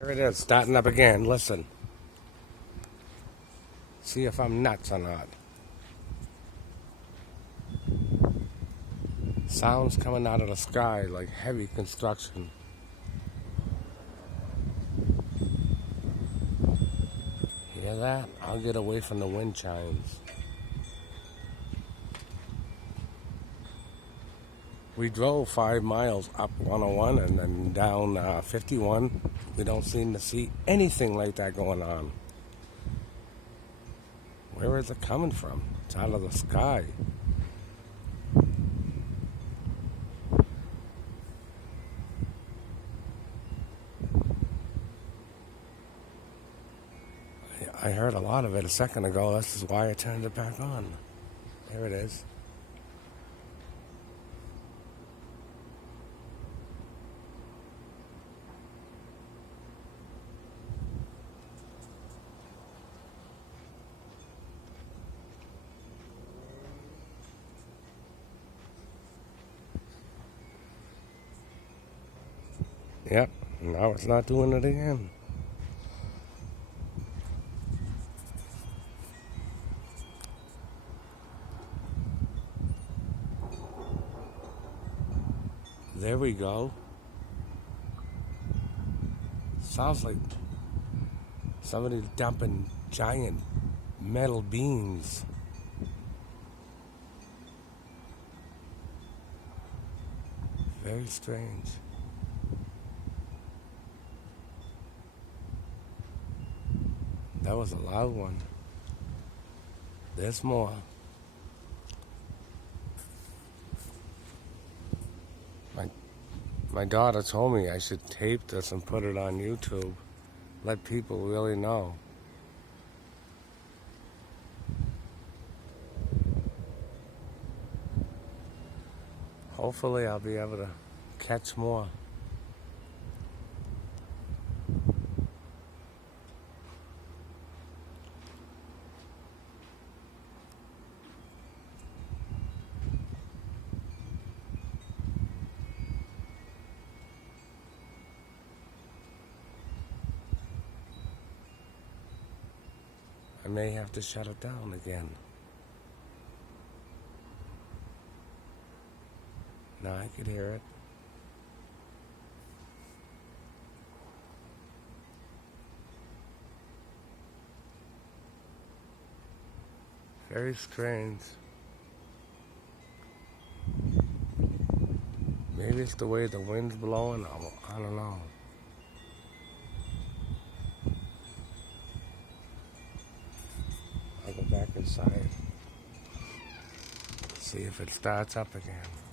Here it is, starting up again. Listen. See if I'm nuts or not. Sounds coming out of the sky like heavy construction. Hear that? I'll get away from the wind chimes. We drove 5 miles up 101 and then down 51. We don't seem to see anything like that going on. Where is it coming from? It's out of the sky. I heard a lot of it a second ago. This is why I turned it back on. There it is. Yep, now it's not doing it again. There we go. Sounds like somebody's dumping giant metal beams. Very strange. That was a loud one. There's more. My daughter told me I should tape this and put it on YouTube. Let people really know. Hopefully I'll be able to catch more. I may have to shut it down again. Now I could hear it. Very strange. Maybe it's the way the wind's blowing. I don't know. I'll go back inside. See if it starts up again.